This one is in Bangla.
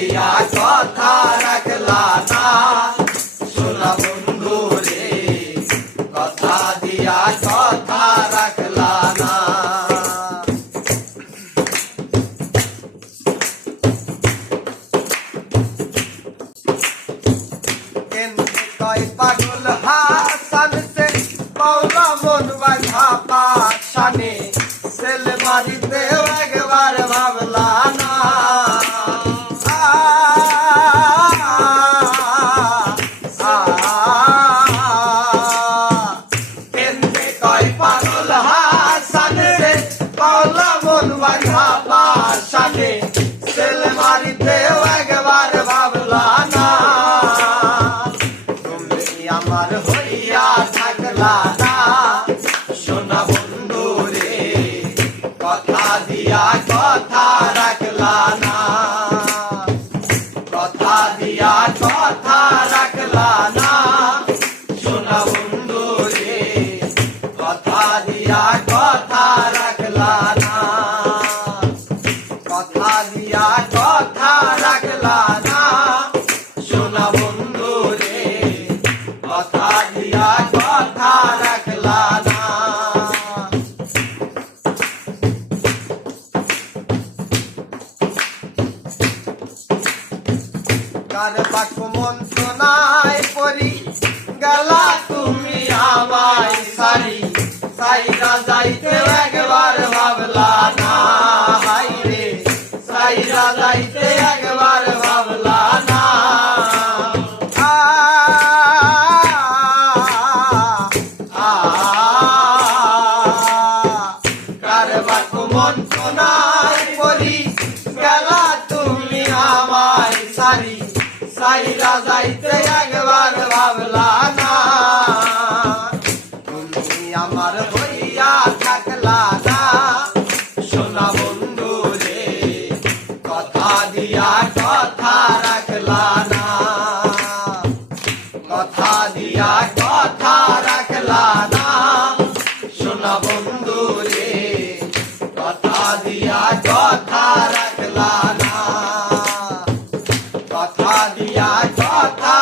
দিয়া কথা রাখলা না। সোনা বন্ধু রে, কথা দিয়া কথা রাখলা না। পাগল হাসান সে পাওলা মন বাঁধা পাশানে। সেল মারিতে পাশানে সেল মারিতে একবার ভাবলা না তুমি আমার হইয়া থাকলা না সোনা বন্ধু রে, কথা দিয়া কথা রাখলা না কথা দিয়া কথা রাখলা না সোনা বন্ধু রে, কথা দিয়া কার মন শোনায় পরি গেলা তুমি আমায় সারি সাইরা সোনা বন্ধু রে কথা দিয়া কথা রাখলা না। কথা দিয়া কথা